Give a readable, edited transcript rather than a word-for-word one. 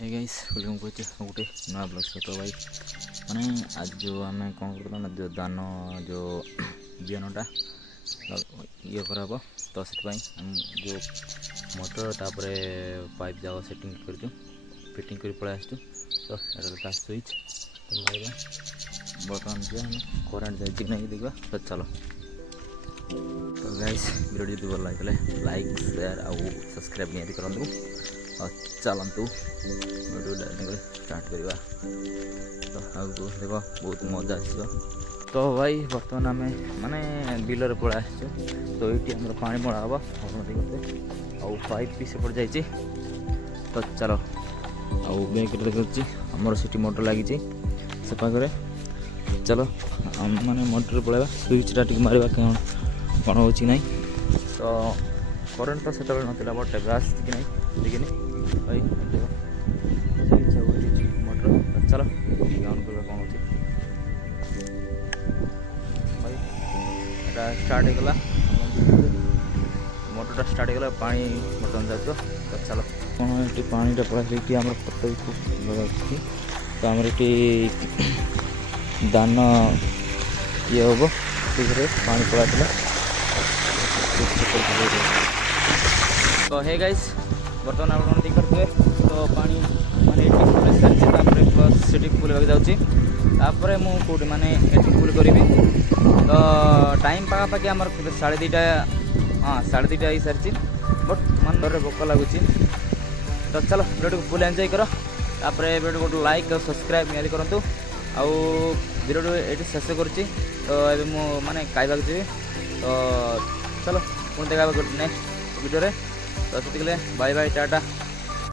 Hey guys welcome करते गोटे नया ब्लॉग सहित भाई माने आज जो आम कौन कर ना जो दान जो बिहनटा ये करब तो से जो मोटर तापर पाइप जाक सेटिंग कर फिटिंग कर पलि आसु तो यहाँ स्विच बर्तमान करेन्ट जाए नहीं देखा तो चलो। तो गाइस वीडियो जो भल लगे लाइक शेयर आउ सब्सक्राइब निहाती करूँ। चलतु वीडियो स्टार्ट करवा तो आगे देख बहुत मजा आस। तो भाई बर्तमान आम माने बिलर पड़ा आस तो ये आम पा मड़ा हम आउ पाइप भी सेपट जा तो चलो आउ बैक देखी आमर सीटी मोटर लगी से पाखे चलो माने मोटर पड़ा स्विचटा टी मारे कौन कौन हो तो करेन्ट तो से ना बट आस कि नहीं देखिए भाई मोटर चलो डाउन कर कौन हो भाई स्टार्ट होगा मोटर स्टार्ट होगा पानी बर्तमान जाऊँ तो चलो कौन ये पानीटा पड़ा ये आम फटो भी खूब सुंदर अच्छी तो आम ये दान ये हम से पानी पड़ा तो हे गाइस बर्तमान आप देखते तो पानी माने सारी सीटी फुल जाऊँगी मुझे माने फुल करी तो टाइम पाखापाखि आम 2:30 हाँ 2:30 हो सारी बट मन डर भोक लगुच तो चलो वीडियो को फुल एंजॉय कर वीडियो गोटे लाइक और सब्सक्राइब निहाती करूँ आउ वीडियो ये शेष कर तो ये माने खाइबा जी तो चलो पुणी देखा गोटे नेक्स्ट वीडियो तो से बाय बाय टाटा।